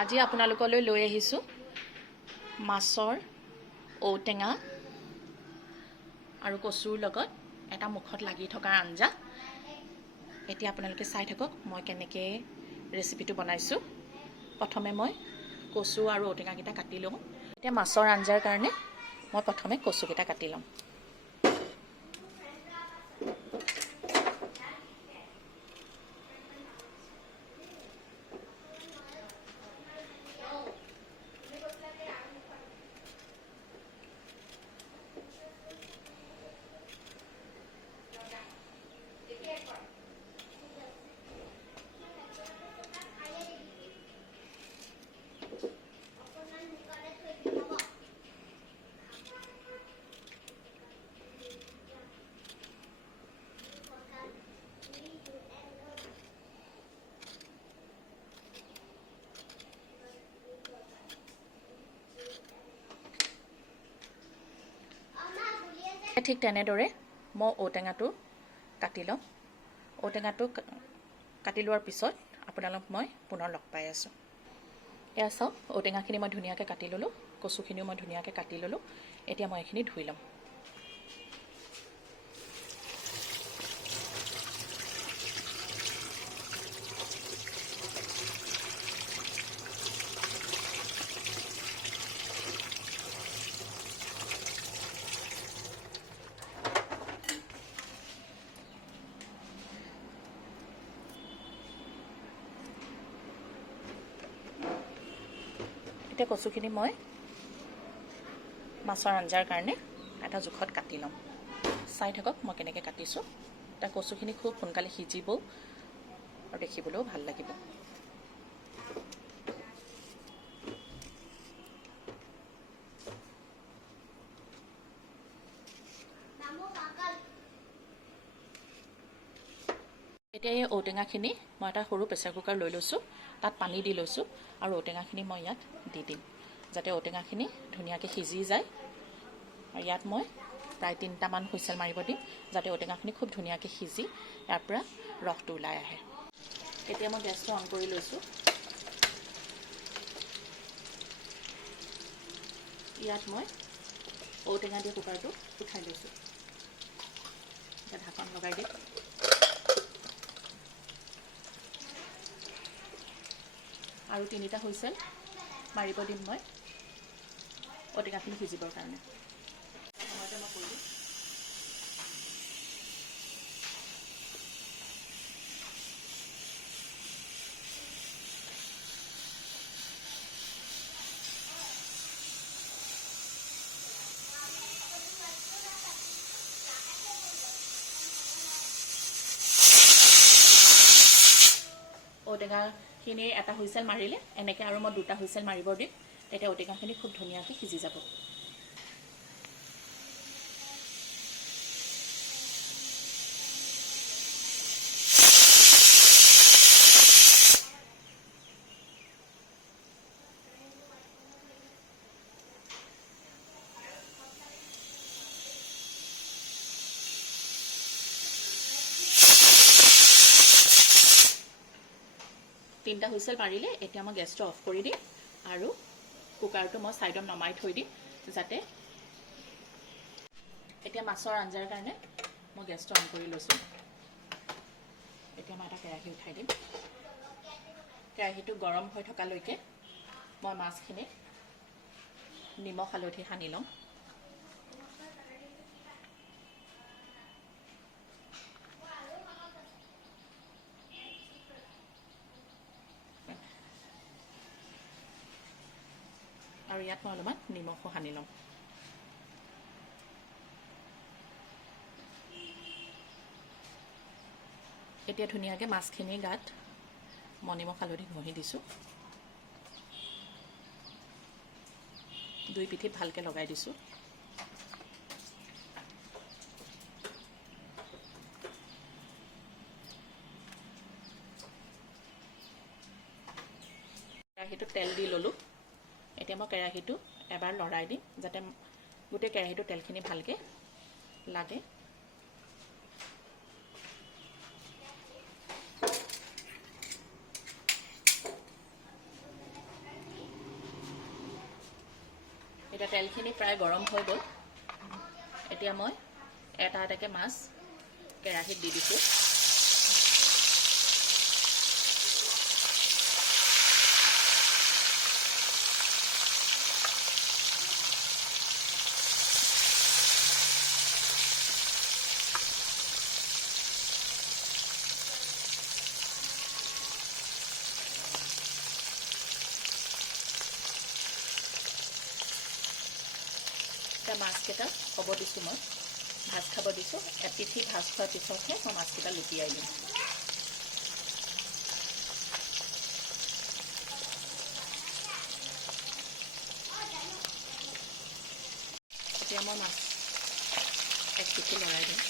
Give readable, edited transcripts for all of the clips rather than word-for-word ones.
আজি আপোনালোকলৈ লৈ আহিছোঁ মাছৰ ঔটেঙা আৰু কচুৰ লগত এটা মুখত লাগি থকা আঞ্জা। এতিয়া আপোনালোকে চাই থাকক মই কেনেকৈ ৰেচিপিটো বনাইছোঁ। প্ৰথমে মই কচু আৰু ঔটেঙাকেইটা কাটি লওঁ। এতিয়া মাছৰ আঞ্জাৰ কাৰণে মই প্ৰথমে কচুকেইটা কাটি লওঁ। ঠিক তেনেদৰে মই ঔটেঙাটো কাটি লওঁ। ঔটেঙাটো কাটি লোৱাৰ পিছত আপোনালোক মই পুনৰ লগ পাই আছোঁ। এয়া চাওক, ঔটেঙাখিনি মই ধুনীয়াকৈ কাটি ল'লোঁ, কচুখিনিও মই ধুনীয়াকৈ কাটি ল'লোঁ। এতিয়া মই এইখিনি ধুই ল'ম। এতিয়া কচুখিনি মই মাছৰ আঞ্জাৰ কাৰণে এটা জোখত কাটি ল'ম। চাই থাকক মই কেনেকৈ কাটিছোঁ। এতিয়া কচুখিনি খুব সোনকালে সিজিব আৰু দেখিবলৈও ভাল লাগিব। এতিয়া এই ঔটেঙাখিনি মই এটা সৰু প্ৰেছাৰ কুকাৰ লৈ লৈছোঁ, তাত পানী দি লৈছোঁ আৰু ঔটেঙাখিনি মই ইয়াত দি দিম, যাতে ঔটেঙাখিনি ধুনীয়াকৈ সিজি যায়। আৰু ইয়াত মই প্ৰায় 3টামান হুইচেল মাৰিব দিম, যাতে ঔটেঙাখিনি খুব ধুনীয়াকৈ সিজি ইয়াৰ পৰা ৰসটো ওলাই আহে। এতিয়া মই গেছটো অন কৰি লৈছোঁ। ইয়াত মই ঔটেঙা দি কুকাৰটো উঠাই লৈছোঁ। এতিয়া ঢাকন লগাই দিম। আৰু 3টা হুইচেল মাৰিব দিম মই ঔটেঙাখিনি সিজিবৰ কাৰণে। সময়তে মই কৰি দিম। ঔটেঙাখিনি এটা হুইচেল মাৰিলে এনেকৈ আৰু মই 2টা হুইচেল মাৰিব দিম, তেতিয়া ঔটেঙাখিনি খুব ধুনীয়াকৈ সিজি যাব। তিনিটা হুইচেল মাৰিলে এতিয়া মই গেছটো অফ কৰি দিম আৰু কুকাৰটো মই ছাইডত নমাই থৈ দিম, যাতে এতিয়া মাছৰ আঞ্জাৰ কাৰণে মই গেছটো অন কৰি লৈছোঁ। এতিয়া মই এটা কেৰাহী উঠাই দিম। কেৰাহীটো গৰম হৈ থকালৈকে মই মাছখিনি নিমখ হালধি সানি ল'ম। আৰু ইয়াত মই অলপমান নিমখো সানি ল'ম। এতিয়া ধুনীয়াকৈ মাছখিনি গাত মই নিমখ হালধি ঘঁহি দিছোঁ। 2 পিঠিত ভালকৈ লগাই দিছোঁ। কেৰাহীটোত তেল দি ল'লোঁ। এতিয়া মই কেৰাহীটো এবাৰ লৰাই দিম, যাতে গোটেই কেৰাহীটো তেলখিনি ভালকৈ লাগে। তেলখিনি প্ৰায় গৰম হৈ গ'ল। এতিয়া মই এটা এটাকৈ মাছ কেৰাহীত দি দিছোঁ। এতিয়া মাছকেইটা হ'ব দিছোঁ, মই ভাজ খাব দিছোঁ। এপিঠি ভাজ খোৱাৰ পিছতহে মই মাছকেইটা লুটিয়াই দিম। এতিয়া মই মাছ এক পিঠি লৰাই দিম।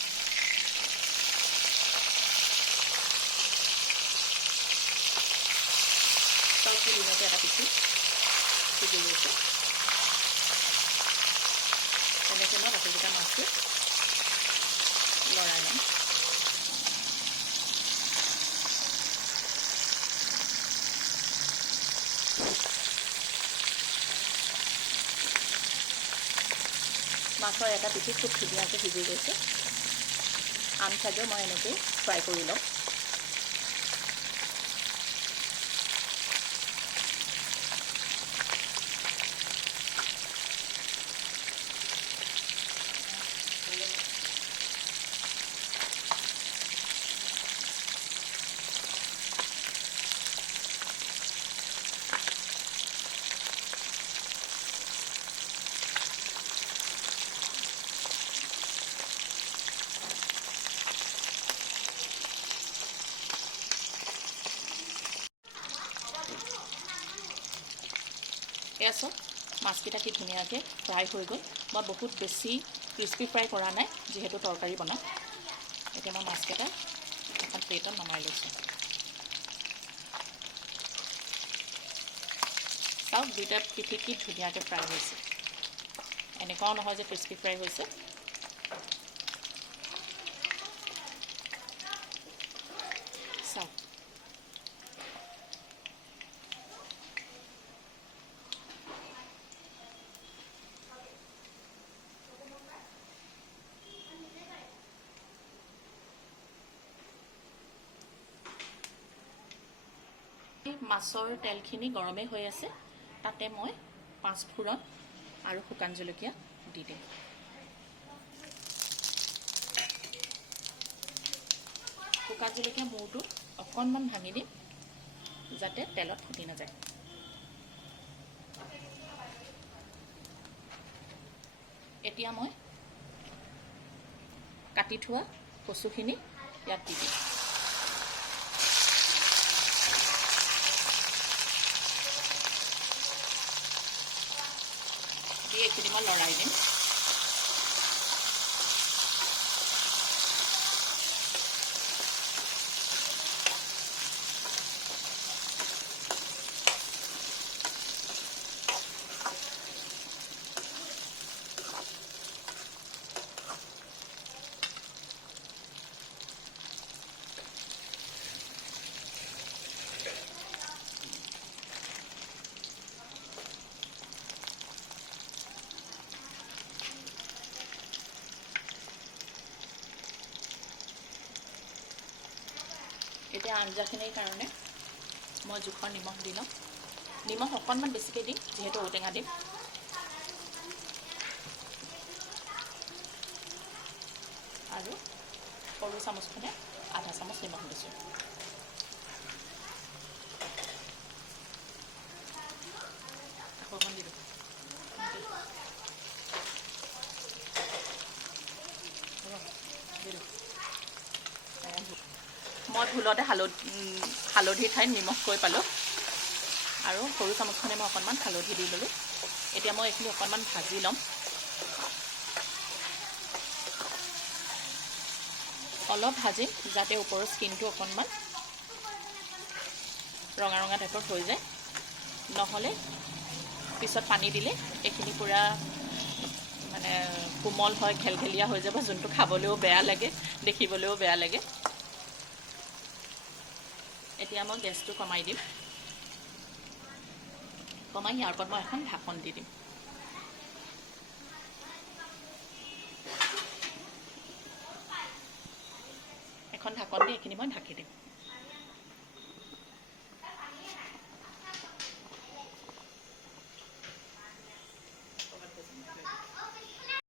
চাউলটো দিনতে এটা পিঠি সিজি গৈছে। তেনেকৈ মই বাকীকেইটা মাছটো লৰাই ল'ম। মাছৰ এটা পিঠি খুব ধুনীয়াকৈ সিজি গৈছে। আন চাগেও মই এনেকৈ ফ্ৰাই কৰি লওঁ। এয়া চাওক, মাছকেইটা কি ধুনীয়াকৈ ফ্ৰাই হৈ গ'ল। মই বহুত বেছি ক্ৰিস্পি ফ্ৰাই কৰা নাই, যিহেতু তৰকাৰী বনাম। এতিয়া মই মাছকেইটা এখন প্লেটত নমাই লৈছোঁ। চাওক, দুইটা পিঠি কি ধুনীয়াকৈ ফ্ৰাই হৈছে। এনেকুৱাও নহয় যে ক্ৰিস্পি ফ্ৰাই হৈছে। চাওক, মাছৰ তেলখিনি গৰমেই হৈ আছে। তাতে মই 5 ফোৰণ আৰু শুকান জলকীয়া দি দিম। শুকান জলকীয়া মূৰটো অকণমান ভাঙি দিম, যাতে তেলত ফুটি নাযায়। এতিয়া মই কাটি থোৱা কচুখিনি ইয়াত দি দিম। দি এইখিনি মই লৰাই দিম। এতিয়া আঞ্জাখিনিৰ কাৰণে মই জোখৰ নিমখ দি লওঁ। নিমখ অকণমান বেছিকৈ দিম, যিহেতু ঔটেঙা দিম। আৰু সৰু চামুচখনে আধা চামুচ নিমখ দিছোঁ। অকণমান দিলোঁ। মই ভুলতে হালধিৰ ঠাইত নিমখ কৈ পালোঁ, আৰু সৰু চামুচখনে মই অকণমান হালধি দি ল'লোঁ। এতিয়া মই এইখিনি অকণমান ভাজি ল'ম। অলপ ভাজিম, যাতে ওপৰৰ স্কিনটো অকণমান ৰঙা ৰঙা টাইপৰ হৈ যায়। নহ'লে পিছত পানী দিলে এইখিনি পূৰা মানে কোমল হয়, খেলখেলীয়া হৈ যাব, যোনটো খাবলৈও বেয়া লাগে, দেখিবলৈও বেয়া লাগে। এতিয়া মই গেছটো কমাই দিম। কমাই ইয়াৰ ওপৰত মই এখন ঢাকন দি দিম। এখন ঢাকন দি এইখিনি মই ঢাকি দিম।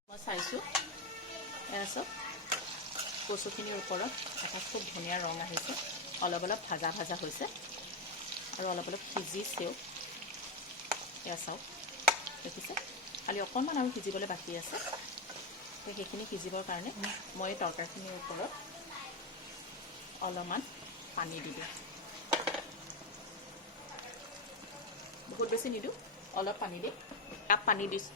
মই চাইছোঁ এয়া চাওক কচুখিনিৰ ওপৰত এটা খুব ধুনীয়া ৰং আহিছে, অলপ অলপ ভাজা ভাজা হৈছে আৰু অলপ অলপ সিজিছেও। এয়া চাওক দেখিছে, খালি অকণমান আৰু সিজিবলৈ বাকী আছে। সেইখিনি সিজিবৰ কাৰণে মই তৰকাৰীখিনিৰ ওপৰত অলপমান পানী দি দিওঁ। বহুত বেছি নিদিওঁ, অলপ পানী দিম। একাপ পানী দিছোঁ,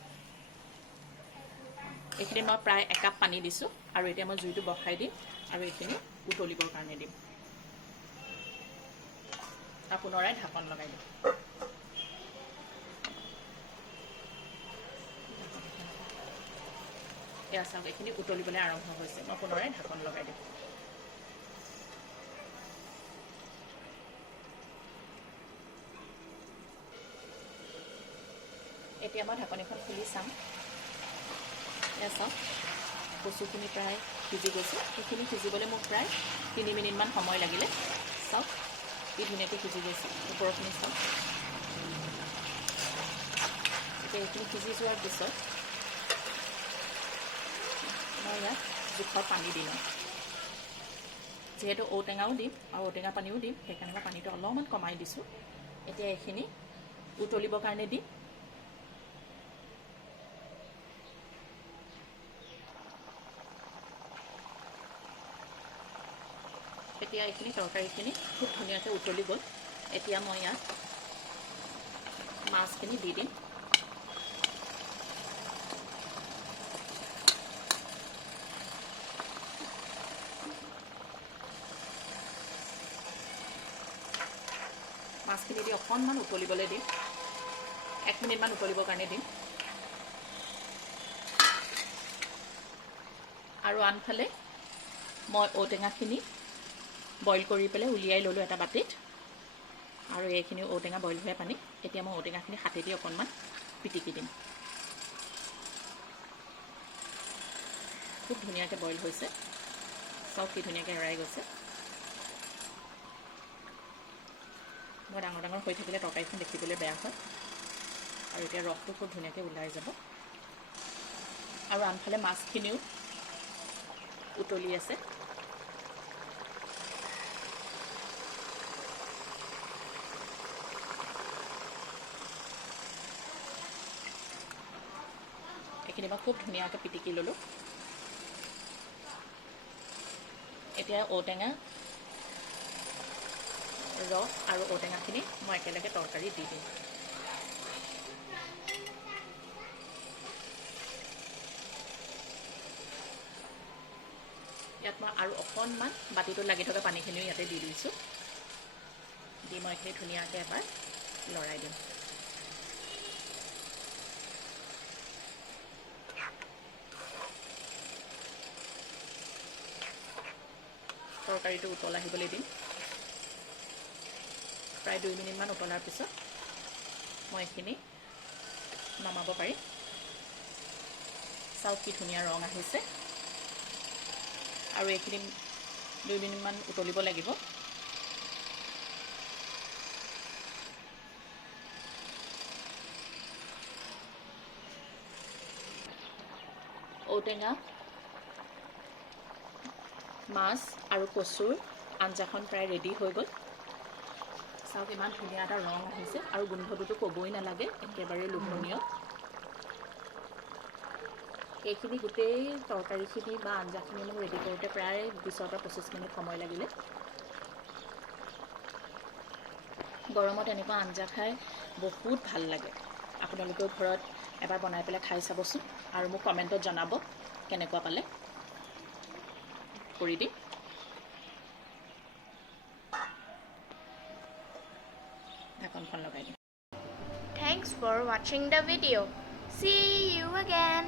এইখিনি মই প্ৰায় একাপ পানী দিছোঁ আৰু এতিয়া মই জুইটো বঢ়াই দিম আৰু এইখিনি উতলিবৰ কাৰণে দিম আৰু পুনৰাই ঢাকন লগাই দিম। এয়া চাওক এইখিনি উতলিবলৈ আৰম্ভ হৈছে, মই পুনৰাই ঢাকন লগাই দিম। এতিয়া মই ঢাকনিখন খুলি চাম। এয়া চাওক কচুখিনি প্ৰায় সিজি গৈছে। সেইখিনি সিজিবলৈ মোক প্ৰায় 3 মিনিটমান সময় লাগিলে। চাওক কি ধুনীয়াকৈ সিজি গৈছে, ওপৰখিনি চাওক। এতিয়া এইখিনি সিজি যোৱাৰ পিছত মই ইয়াত জোখৰ পানী দি লওঁ। যিহেতু ঔটেঙাও দিম আৰু ঔটেঙা পানীও দিম, সেইকাৰণে মই পানীটো অলপমান কমাই দিছোঁ। এতিয়া এইখিনি উতলিবৰ কাৰণে দিম। এতিয়া এইখিনি তৰকাৰীখিনি খুব ধুনীয়াকৈ উতলি গ'ল। এতিয়া মই ইয়াত মাছখিনি দি দিম। মাছখিনি দি অকণমান উতলিবলৈ দিম, 1 মিনিটমান উতলিবৰ কাৰণে দিম। আৰু আনফালে মই ঔটেঙাখিনি বইল কৰি পেলাই উলিয়াই ল'লোঁ এটা বাতিত, আৰু এইখিনি ঔটেঙা বইল হোৱা পানী। এতিয়া মই ঔটেঙাখিনি হাতেদি অকণমান পিটিকি দিম। খুব ধুনীয়াকৈ বইল হৈছে, চাওক কি ধুনীয়াকৈ এৰাই গৈছে। মই ডাঙৰ ডাঙৰ হৈ থাকিলে তৰকাৰীখন দেখিবলৈ বেয়া হয়, আৰু এতিয়া ৰসটো খুব ধুনীয়াকৈ ওলাই যাব। আৰু আনফালে মাছখিনিও উতলি আছে। এইখিনি মই খুব ধুনীয়াকৈ পিটিকি ল'লোঁ। এতিয়া ঔটেঙা ৰস আৰু ঔটেঙাখিনি মই একেলগে তৰকাৰী দি দিম। ইয়াত মই আৰু অকণমান বাতিটোত লাগি থকা পানীখিনিও ইয়াতে দি দিছোঁ। দি মই এইখিনি ধুনীয়াকৈ এবাৰ লৰাই দিম। তৰকাৰীটো উতল আহিবলৈ দিম। প্ৰায় 2 মিনিটমান উতলাৰ পিছত মই এইখিনি নমাব পাৰিম। চাওক কি ধুনীয়া ৰং আহিছে, আৰু এইখিনি 2 মিনিটমান উতলিব লাগিব। ঔটেঙা, মাছ আৰু কচুৰ আঞ্জাখন প্ৰায় ৰেডি হৈ গ'ল। চাওক ইমান ধুনীয়া এটা ৰং আহিছে, আৰু গোন্ধটোতো ক'বই নালাগে, একেবাৰে লোভনীয়। এইখিনি গোটেই তৰকাৰীখিনি বা আঞ্জাখিনি মোক ৰেডি কৰোঁতে প্ৰায় 20 পৰা 25 মিনিট সময় লাগিলে। গৰমত এনেকুৱা আঞ্জা খাই বহুত ভাল লাগে। আপোনালোকেও ঘৰত এবাৰ বনাই পেলাই খাই চাবচোন, আৰু মোক কমেণ্টত জনাব কেনেকুৱা পালে। কৰি দিম। ঢাকনখন লগাই দিম। Thanks for watching the video. See you again.